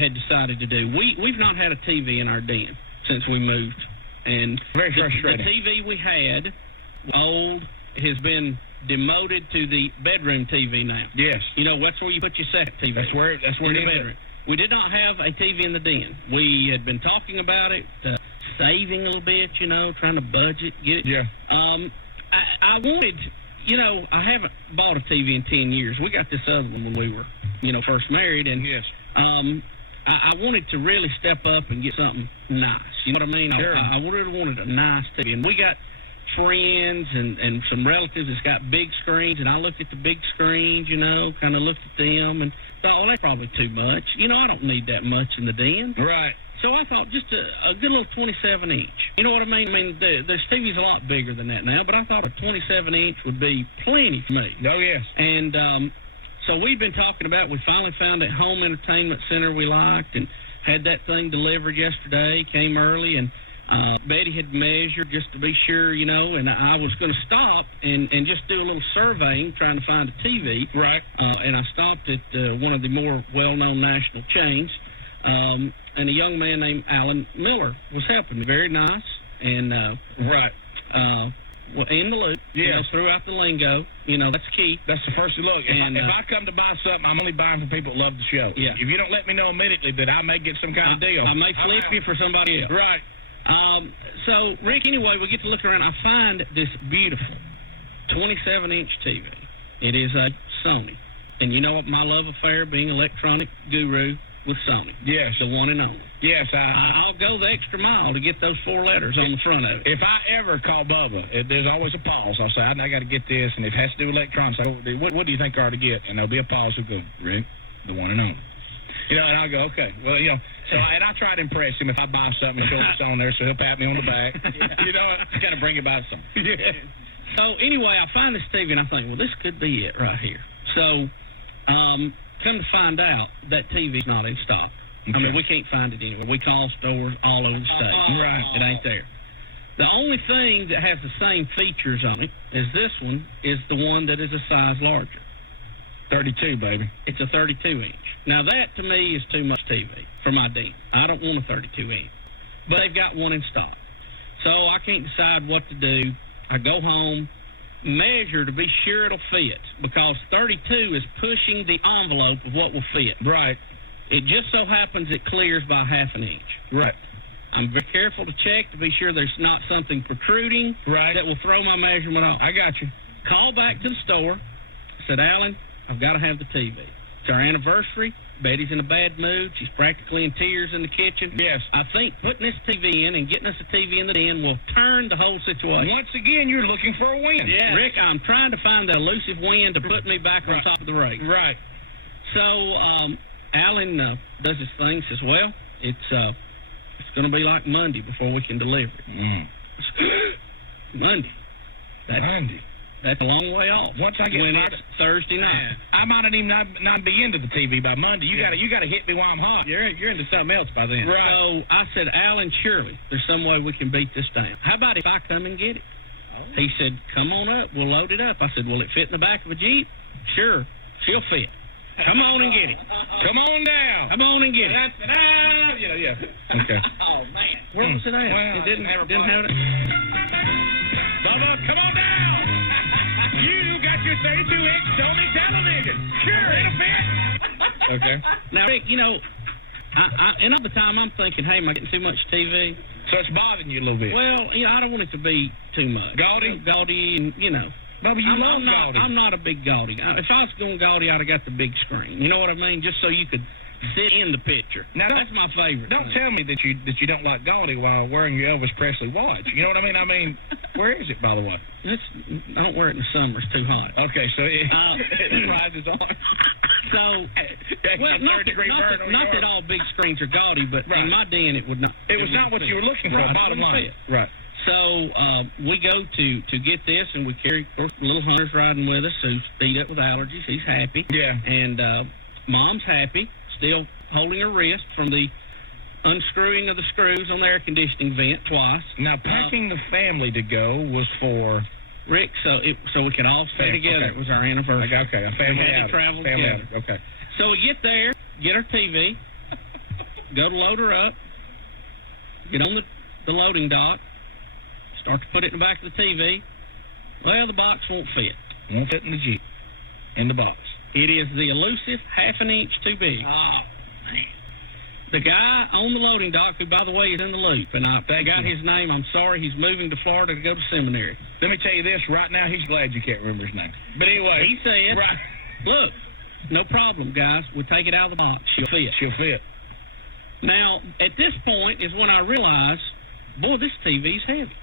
had decided to do. We've not had a TV in our den since we moved, and very frustrating. The TV we had, old, has been demoted to the bedroom TV now. Yes. You know, that's where you put your second TV. That's where in the bedroom. We did not have a TV in the den. We had been talking about it, saving a little bit, you know, trying to budget, get it. Yeah. I wanted, you know, I haven't bought a TV in 10 years. We got this other one when we were, you know, first married, and yes. I wanted to really step up and get something nice. You know what I mean? Sure. I really wanted a nice TV, and we got friends and some relatives that's got big screens, and I looked at the big screens, you know, kind of looked at them and thought, oh, that's probably too much. You know, I don't need that much in the den. Right. So I thought just a good little 27-inch. You know what I mean? I mean, there's TVs a lot bigger than that now, but I thought a 27-inch would be plenty for me. Oh, yes. And so we'd been talking about, we finally found that home entertainment center we liked and had that thing delivered yesterday, came early, and Betty had measured just to be sure, you know, and I was going to stop and just do a little surveying, trying to find a TV. Right. And I stopped at one of the more well-known national chains, and a young man named Alan Miller was helping me. Very nice, and right. Well, in the loop, yes. You know, throughout the lingo, you know, that's key. That's the first look. If I come to buy something, I'm only buying from people that love the show. Yeah. If you don't let me know immediately that I may get some kind of deal. I may flip you for somebody else. Right. So, Rick, anyway, we get to look around. I find this beautiful 27-inch TV. It is a Sony. And you know what my love affair, being electronic guru with Sony. Yes. The one and only. Yes. I'll go the extra mile to get those 4 letters on the front of it. If I ever call Bubba, there's always a pause. I'll say, I got to get this, and if it has to do with electronics, I go, what do you think I ought to get? And there'll be a pause. He'll go, Rick, the one and only. You know, and I'll go, okay. Well, you know, so and I try to impress him if I buy something and show what's on there, so he'll pat me on the back. Yeah. You know, kind of bring about something. Yeah. So anyway, I find this TV and I think, well, this could be it right here. So come to find out that TV's not in stock. Okay. I mean, we can't find it anywhere. We call stores all over the state. Right. It ain't there. The only thing that has the same features on it as this one is the one that is a size larger. 32, baby. It's a 32-inch. Now, that, to me, is too much TV for my den. I don't want a 32-inch. But they've got one in stock. So I can't decide what to do. I go home, measure to be sure it'll fit, because 32 is pushing the envelope of what will fit. Right. It just so happens it clears by half an inch. Right. I'm very careful to check to be sure there's not something protruding that will throw my measurement off. I got you. Called back to the store. I said, Alan, I've got to have the TV. It's our anniversary. Betty's in a bad mood. She's practically in tears in the kitchen. Yes. I think putting this TV in and getting us a TV in the den will turn the whole situation. Once again, you're looking for a win. Yeah. Rick, I'm trying to find that elusive win to put me back on top of the race. Right. So Alan does his thing, says, well, it's going to be like Monday before we can deliver it. Monday. Monday. That's a long way off. Once I get when it's Thursday night, I might even not be into the TV by Monday. You got to hit me while I'm hot. You're into something else by then. Right. So I said, Alan, surely there's some way we can beat this down. How about if I come and get it? Oh. He said, come on up. We'll load it up. I said, will it fit in the back of a Jeep? Sure. She'll fit. Come on and get it. Come on down. Come on and get it. Yeah. Okay. Oh man. Where was it at? Well, it didn't have it. Bubba, come on down. You got your 32-inch Sony television. Sure, it'll fit. Okay. Now, Rick, you know, and all the time I'm thinking, hey, am I getting too much TV? So it's bothering you a little bit. Well, you know, I don't want it to be too much. Gaudy? Gaudy, and, you know. Bubba, you love gaudy. I'm not a big gaudy. If I was going gaudy, I'd have got the big screen. You know what I mean? Just so you could sit in the picture. Now, that's my favorite. Don't tell me that you don't like gaudy while wearing your Elvis Presley watch. You know what I mean? I mean, where is it, by the way? I don't wear it in the summer. It's too hot. Okay, so it rises on. So, well, not that all big screens are gaudy, but in my den it would not. It was not what you were looking for. Bottom line, right? So we go to get this, and we carry, of course, little Hunter's riding with us, who's beat up with allergies. He's happy. Yeah. And Mom's happy, still holding her wrist from the unscrewing of the screws on the air conditioning vent twice. Now, packing the family to go was for... Rick, so we could all stay together. Okay. It was our anniversary. Okay, a family we had outing. to travel family together. Outing. Okay. So we get there, get our TV, go to load her up, get on the loading dock, start to put it in the back of the TV. Well, the box won't fit. Won't fit in the Jeep, in the box. It is the elusive half an inch too big. Oh, man. The guy on the loading dock, who, by the way, is in the loop, and I forgot his name. I'm sorry. He's moving to Florida to go to seminary. Let me tell you this. Right now, he's glad you can't remember his name. But anyway. He said, right. Look, no problem, guys. We'll take it out of the box. She'll fit. She'll fit. Now, at this point is when I realized, boy, this TV's heavy.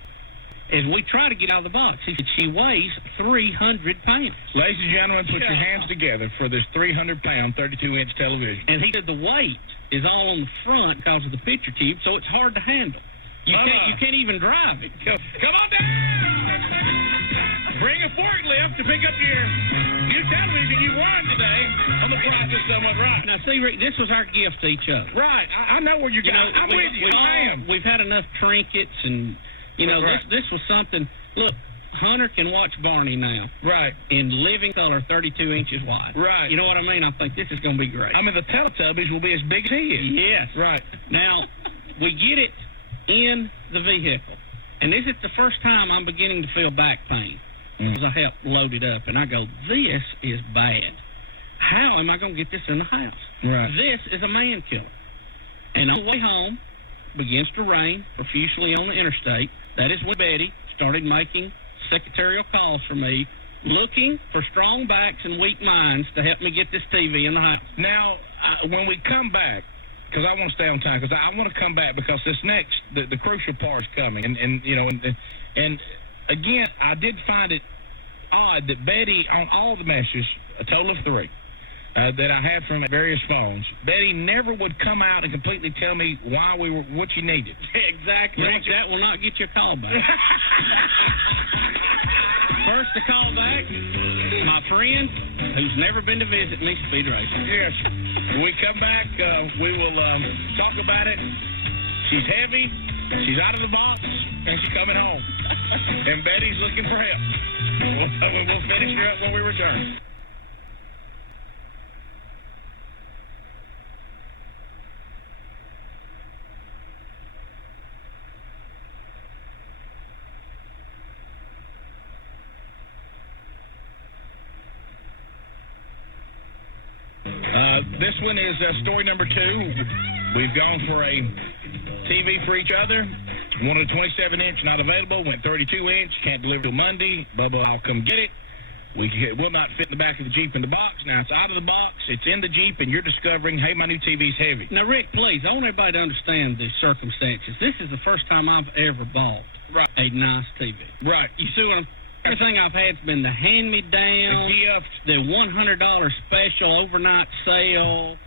As we try to get out of the box, he said, she weighs 300 pounds. Ladies and gentlemen, put your hands together for this 300-pound, 32-inch television. And he said the weight is all on the front because of the picture tube, so it's hard to handle. You can't even drive it. Come on down! Bring a forklift to pick up your new television you won today on the price of someone right. Now, see, Rick, this was our gift to each other. Right. I know where you're going. I'm with you. I am. We've had enough trinkets, and, this was something. Look, Hunter can watch Barney now. Right. In living color, 32 inches wide. Right. You know what I mean? I think this is going to be great. I mean, the Teletubbies will be as big as he is. Yes. Right. Now, we get it in the vehicle. And this is the first time I'm beginning to feel back pain. Because I helped load it up. And I go, this is bad. How am I going to get this in the house? Right. This is a man killer. And on the way home, begins to rain profusely on the interstate. That is when Betty started making secretarial calls for me, looking for strong backs and weak minds to help me get this TV in the house. Now, when we come back, because I want to stay on time, because I want to come back because this next, the crucial part is coming. And again, I did find it odd that Betty, on all the messages, a total of 3, that I had from various phones, Betty never would come out and completely tell me what you needed. Exactly. Rick, that will not get you a call back. First to call back, my friend, who's never been to visit me, Speed Racer. Yes. When we come back, we will talk about it. She's heavy, she's out of the box, and she's coming home. And Betty's looking for help. We'll finish her up when we return. This one is story number 2. We've gone for a TV for each other. Wanted a 27-inch, not available. Went 32-inch, can't deliver till Monday. Bubba, I'll come get it. It will not fit in the back of the Jeep in the box. Now it's out of the box. It's in the Jeep, and you're discovering, hey, my new TV's heavy. Now, Rick, please, I want everybody to understand the circumstances. This is the first time I've ever bought a nice TV. Right. You see what I'm... Everything I've had's been the hand-me-down, the gift, the $100 special overnight sale.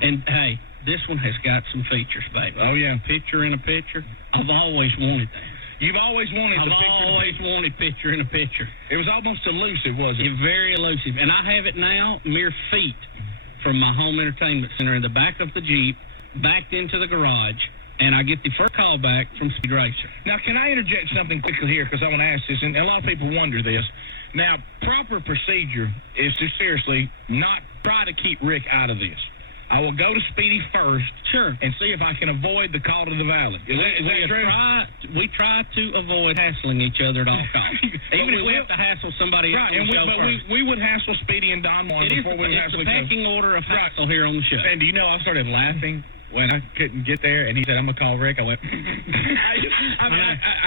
And, hey, this one has got some features, baby. Oh, yeah. Picture in a picture. I've always wanted that. You've always wanted the picture. I've always wanted picture in a picture. It was almost elusive, wasn't it? Very elusive. And I have it now mere feet from my home entertainment center in the back of the Jeep, backed into the garage. And I get the first call back from Speed Racer. Now, can I interject something quickly here? Because I want to ask this, and a lot of people wonder this. Now, proper procedure is to seriously not try to keep Rick out of this. I will go to Speedy first, and see if I can avoid the call to the valley. Is that true? We try to avoid hassling each other at all costs. Even if we have to hassle somebody else on the show first. We would hassle Speedy and Don Juan before we would hassle each other. It's the pecking order of hassle here on the show. And do you know, I started laughing when I couldn't get there, and he said, I'm going to call Rick. I went, I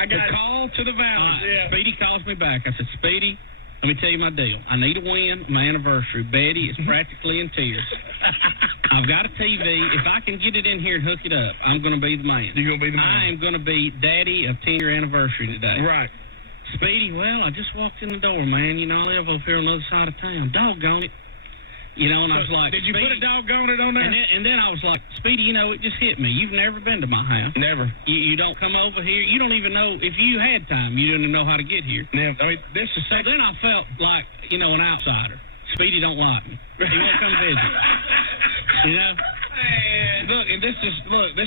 got a call to the valley. Speedy calls me back. I said, Speedy, let me tell you my deal. I need a win, my anniversary. Betty is practically in tears. I've got a TV. If I can get it in here and hook it up, I'm going to be the man. You're going to be the man. I am going to be daddy of 10-year anniversary today. Right. Speedy, well, I just walked in the door, man. You know, I live over here on the other side of town. Doggone it. You know, and I was like, did you put a doggone it on there? And then I was like, Speedy, you know, it just hit me. You've never been to my house. Never. You don't come over here. You don't even know, if you had time, you didn't know how to get here. Yeah, I mean, this is... So then I felt like, you know, an outsider. Speedy don't like me. He won't come visit. You know? Man, look, and this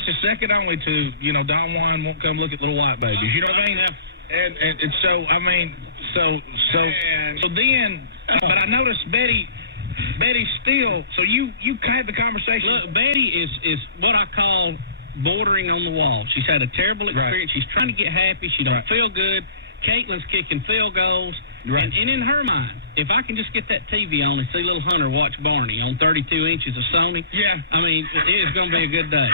is second only to, you know, Don Juan won't come look at little white babies. You know what I mean? Yeah. And so, I mean, so then, but I noticed Betty Betty still, so you had the conversation. Look, Betty is what I call bordering on the wall. She's had a terrible experience. She's trying to get happy. She don't feel good. Caitlin's kicking field goals. Right. And in her mind, if I can just get that TV on and see little Hunter watch Barney on 32 inches of Sony, I mean, it's going to be a good day.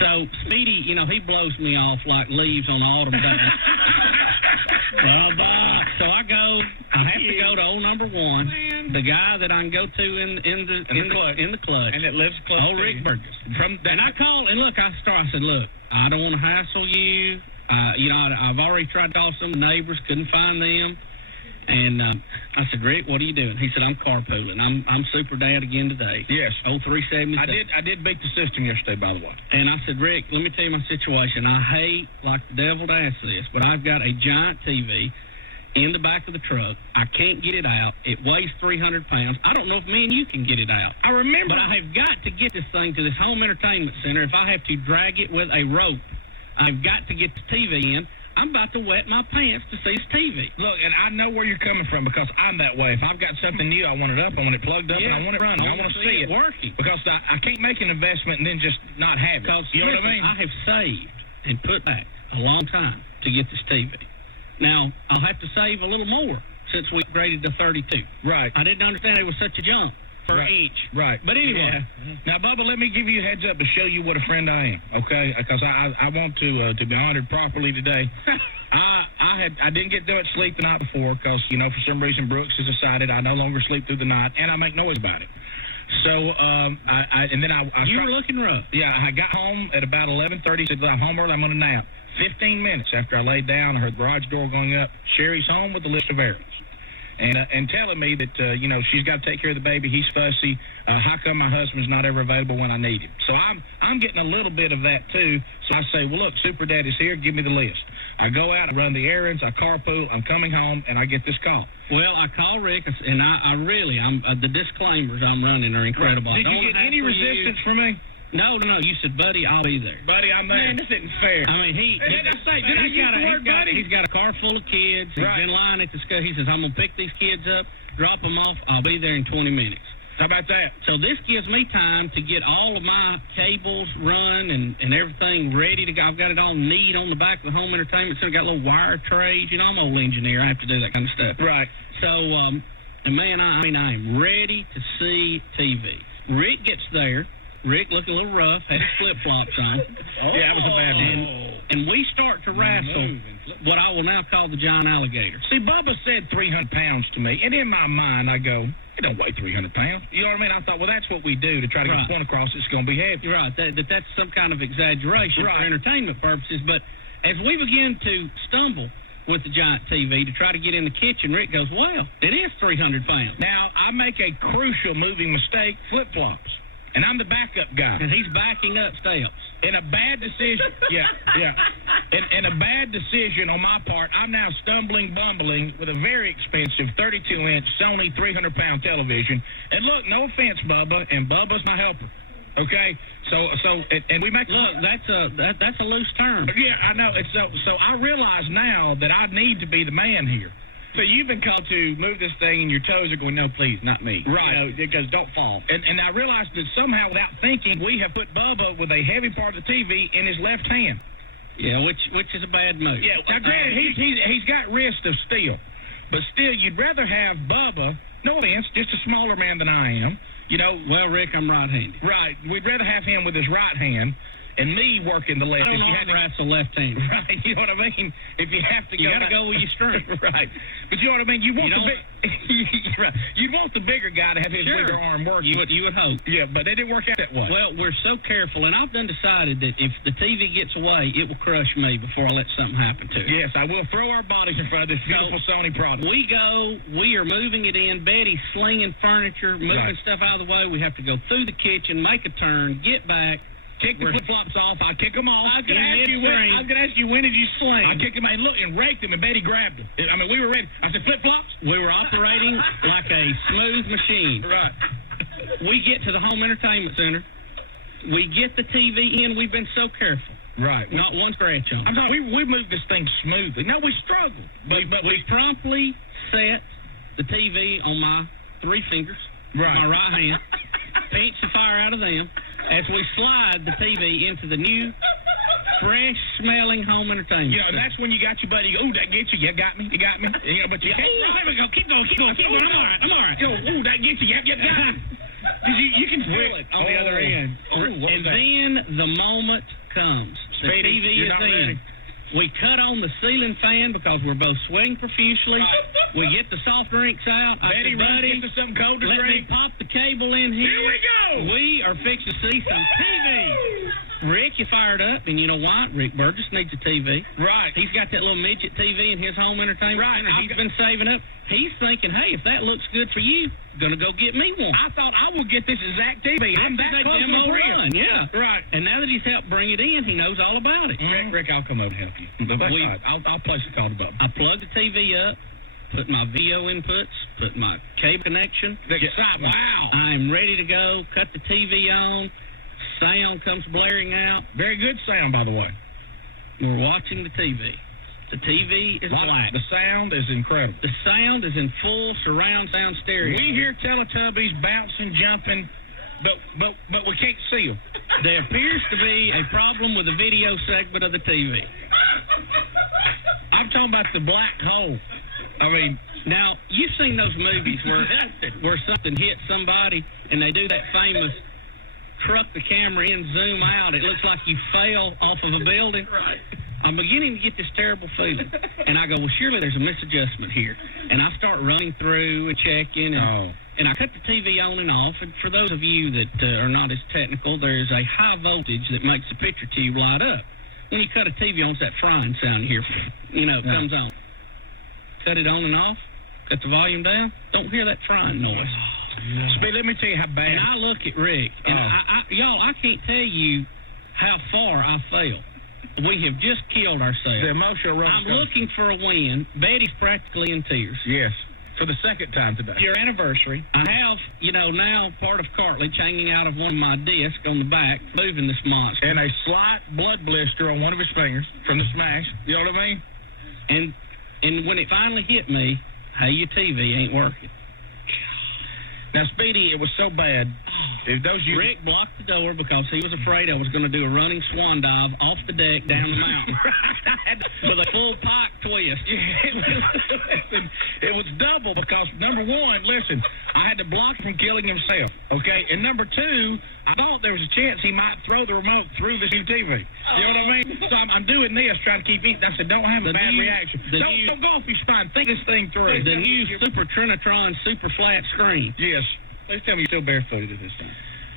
So, Speedy, you know, he blows me off like leaves on an autumn day. Bubba. So I have to go to old number one, the guy that I can go to in the clutch. And it lives close old Rick Burgess. And I called, and look, I said, look, I don't want to hassle you. You know, I've already tried to call some neighbors, couldn't find them. And I said, Rick, what are you doing? He said, I'm carpooling. I'm super dad again today. Yes. 0370. I did beat the system yesterday, by the way. And I said, Rick, let me tell you my situation. I hate like the devil to ask this, but I've got a giant TV in the back of the truck. I can't get it out. It weighs 300 pounds. I don't know if me and you can get it out. I remember. But I have got to get this thing to this home entertainment center. If I have to drag it with a rope, I've got to get the TV in. I'm about to wet my pants to see this TV. Look, and I know where you're coming from because I'm that way. If I've got something new, I want it up, I want it plugged up, and I want it running. I want to see it working. Because I can't make an investment and then just not have it. Because, you know listen, what I mean? I have saved and put back a long time to get this TV. Now, I'll have to save a little more since we upgraded to 32. Right. I didn't understand it was such a jump per inch. Right. But anyway. Yeah. Now, Bubba, let me give you a heads up to show you what a friend I am, okay? Because I want to be honored properly today. I didn't get to sleep the night before because, you know, for some reason Brooks has decided I no longer sleep through the night, and I make noise about it. So, You were looking rough. Yeah, I got home at about 11:30. Said, I'm home early, I'm going to nap. 15 minutes after I laid down, I heard the garage door going up. Sherry's home with a list of errands. And telling me that, you know, she's got to take care of the baby. He's fussy. How come my husband's not ever available when I need him? So I'm getting a little bit of that, too. So I say, well, look, Super Daddy's here. Give me the list. I go out, I run the errands, I carpool, I'm coming home, and I get this call. Well, I call Rick, and the disclaimers I'm running are incredible. Did you get any resistance from me? No. You said, buddy, I'll be there. Buddy, I'm there. Man, this isn't fair. I mean, he's got a car full of kids. He's in line at the school. He says, I'm going to pick these kids up, drop them off. I'll be there in 20 minutes. How about that? So this gives me time to get all of my cables run and everything ready to go. I've got it all neat on the back of the home entertainment center. Got little wire trays. You know, I'm an old engineer. I have to do that kind of stuff. Right. So, and man, I am ready to see TV. Rick gets there. Rick looking a little rough, had his flip-flops on. Yeah, that was a bad one. And we start to wrestle what I will now call the giant alligator. See, Bubba said 300 pounds to me, and in my mind, I go, it don't weigh 300 pounds. You know what I mean? I thought, well, that's what we do to try to get the point across. It's going to be heavy. Right. That's some kind of exaggeration for entertainment purposes. But as we begin to stumble with the giant TV to try to get in the kitchen, Rick goes, well, it is 300 pounds. Now, I make a crucial moving mistake, flip-flops. And I'm the backup guy. And he's backing up steps. In a bad decision, in a bad decision on my part, I'm now bumbling with a very expensive 32-inch Sony 300-pound television. And look, no offense, Bubba, and Bubba's my helper. Okay, and we make that's a loose term. Yeah, I know. It's so I realize now that I need to be the man here. So you've been called to move this thing, and your toes are going, no, please, not me. Right. You know, because don't fall. And I realized that somehow, without thinking, we have put Bubba with a heavy part of the TV in his left hand. Yeah, which is a bad move. Yeah. Now, granted, he's got wrist of steel, but still, you'd rather have Bubba. No offense, just a smaller man than I am. You know. Well, Rick, I'm right-handed. Right. We'd rather have him with his right hand. And me working the left. I don't know wrestle left-handed. Right, you know what I mean? If you have to you got to go with your strength. Right. But you know what I mean? You'd want the bigger guy to have his bigger arm working. You would hope. Yeah, but they didn't work out that way. Well, we're so careful, and I've done decided that if the TV gets away, it will crush me before I let something happen to it. Yes, I will throw our bodies in front of this beautiful Sony product. We are moving it in. Betty's slinging furniture, moving stuff out of the way. We have to go through the kitchen, make a turn, get back. Kick the flip-flops off. I kick them off. I was going to ask you, when did you sling? I kicked them out and raked them, and Betty grabbed them. I mean, we were ready. I said, flip-flops? We were operating like a smooth machine. Right. We get to the home entertainment center. We get the TV in. We've been so careful. Right. Not one scratch on it. I'm sorry, we moved this thing smoothly. No, we struggled. But we promptly set the TV on my 3 fingers. Right. my right hand, pinch the fire out of them, as we slide the TV into the new, fresh-smelling home entertainment. You know, and that's when you got your buddy. You go, ooh, that gets you. You got me. You got me. You know, but you can't. Ooh, there we go. Keep going. I'm all right. You know, ooh, that gets you. Yep, got me. 'Cause you can feel it on the other end. And then the moment comes. The TV is in. We cut on the ceiling fan because we're both sweating profusely. Right. We get the soft drinks out. Betty, buddy, get something cold to let drink. me pop the cable in here. Here we go. We are fixing to see some TV. Rick, you fired up, and you know why? Rick Burgess needs a TV. Right. He's got that little midget TV in his home entertainment right. center. He's been saving up. He's thinking, hey, if that looks good for you, gonna go get me one. I thought I will get this exact TV. I'm that close to a friend. Yeah. Right. And now that he's helped bring it in, he knows all about it. Rick, I'll come over and help you. But I'll place a call to Bubba. I plug the TV up, put my video inputs, put my cable connection. Wow. I'm ready to go. Cut the TV on. Sound comes blaring out. Very good sound, by the way. We're watching the TV. The TV is black. The sound is incredible. The sound is in full surround sound stereo. We hear Teletubbies bouncing, jumping, but we can't see them. There appears to be a problem with the video segment of the TV. I'm talking about the black hole. I mean, now, you've seen those movies where something hits somebody and they do that famous truck the camera in, zoom out. It looks like you fell off of a building. Right. I'm beginning to get this terrible feeling. And I go, well, surely there's a misadjustment here. And I start running through and checking. And I cut the TV on and off. And for those of you that are not as technical, there's a high voltage that makes the picture tube light up. When you cut a TV on, it's that frying sound here. It comes on. Cut it on and off. Cut the volume down. Don't hear that frying noise. No. Speed, let me tell you how bad. And I look at Rick, and I can't tell you how far I fell. We have just killed ourselves. The emotional roller I'm coaster. looking for a win. Betty's practically in tears. Yes, for the second time today. Your anniversary. I have, now part of cartilage hanging out of one of my discs on the back, moving this monster. And a slight blood blister on one of his fingers from the smash. You know what I mean? And when it finally hit me, hey, your TV ain't working. Now, Speedy, it was so bad. If those Rick blocked the door because he was afraid I was going to do a running swan dive off the deck down the mountain with a full pike twist. It was double because, number one, listen, I had to block from killing himself, okay? And number two, I thought there was a chance he might throw the remote through this new TV. You know what I mean? So I'm doing this, trying to keep eating. I said, don't have a bad reaction. Don't go off your spine. Think this thing through. The new Super Trinitron super flat screen. Yes. Please tell me you're still barefooted at this time.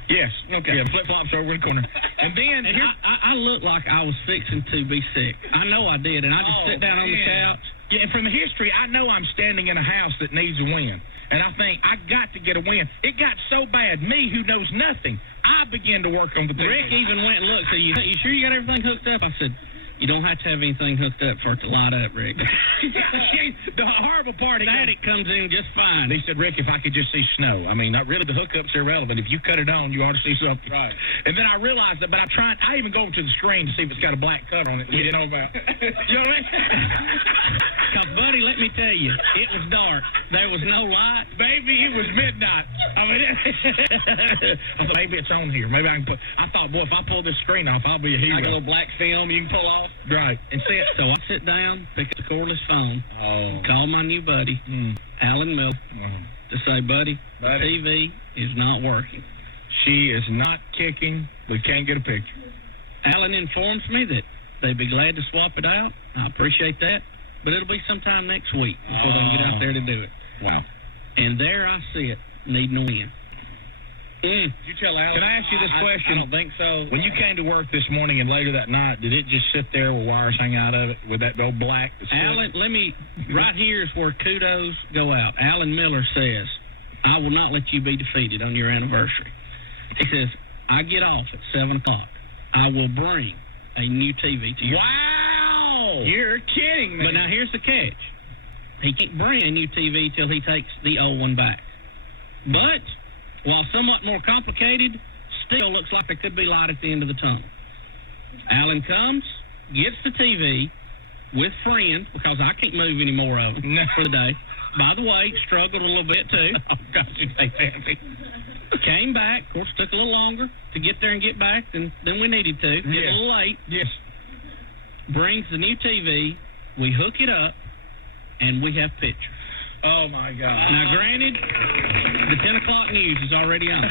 Yes. Okay. Yeah, flip-flops over in the corner. And then... I looked like I was fixing to be sick. I know I did, and I just sit down on the couch. Yeah, and from the history, I know I'm standing in a house that needs a win. And I think, I got to get a win. It got so bad, me who knows nothing, I began to work on the thing. Rick even went and looked. So you sure you got everything hooked up? I said, you don't have to have anything hooked up for it to light up, Rick. The horrible part, static comes in just fine. He said, Rick, if I could just see snow. I mean, not really, the hookup's irrelevant. If you cut it on, you ought to see something. Right. And then I realized that, but I even go over to the screen to see if it's got a black cover on it that you didn't know about. You know what I mean? Because, buddy, let me tell you, it was dark. There was no light. Baby, it was midnight. I mean, I thought, maybe it's on here. Maybe I can put... I thought, boy, if I pull this screen off, I'll be a hero. Like a little black film you can pull off. Right. And so I sit down, pick up the cordless phone, call my new buddy, Alan Miller, to say, buddy, the TV is not working. She is not kicking. We can't get a picture. Alan informs me that they'd be glad to swap it out. I appreciate that. But it'll be sometime next week before they can get out there to do it. Wow. And there I sit, needing a win. Did you tell Alan? Can I ask you this question? I don't think so. When you came to work this morning and later that night, did it just sit there with wires hanging out of it with that old black? Alan, right here is where kudos go out. Alan Miller says, I will not let you be defeated on your anniversary. He says, I get off at 7 o'clock. I will bring a new TV to you. Wow! You're kidding me. But now here's the catch. He can't bring a new TV till he takes the old one back. But, while somewhat more complicated, still looks like there could be light at the end of the tunnel. Alan comes, gets the TV with friends, because I can't move any more of them for the day. by the way, struggled a little bit, too. Oh, gosh, you take happy. Came back. Of course, took a little longer to get there and get back than we needed to. Get a little late. Yes. Brings the new TV. We hook it up, and we have pictures. Oh, my God. Now, granted, the 10 o'clock news is already on.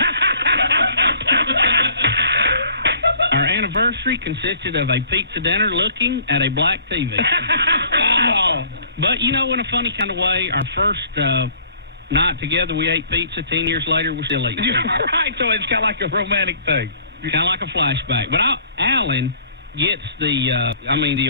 Our anniversary consisted of a pizza dinner looking at a black TV. Oh. But, you know, in a funny kind of way, our first night together, we ate pizza. 10 years later, we're still eating pizza. Right, so it's kind of like a romantic thing. Kind of like a flashback. But Alan gets the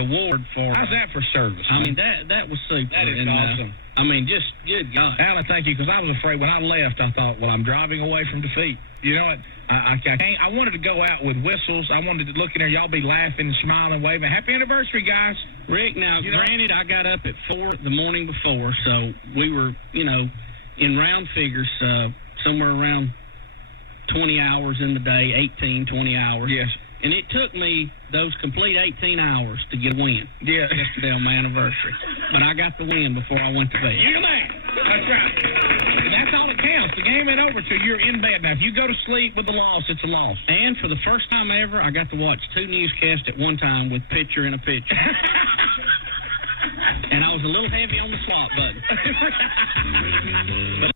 award for... How's that for service? I mean, that was super. That is awesome. I mean, just good God. Alan, thank you, because I was afraid when I left, I thought, well, I'm driving away from defeat. You know what? I can't. I wanted to go out with whistles. I wanted to look in there. Y'all be laughing, smiling, waving. Happy anniversary, guys. Rick, now, granted, I got up at 4 the morning before, so we were, in round figures, somewhere around 20 hours in the day, 18, 20 hours. Yes. And it took me those complete 18 hours to get a win. Yeah. Yesterday on my anniversary. But I got the win before I went to bed. You're the man. That's right. That's all that counts. The game ain't over till you're in bed. Now, if you go to sleep with a loss, it's a loss. And for the first time ever, I got to watch 2 newscasts at one time with picture in a picture. And I was a little heavy on the swap button. But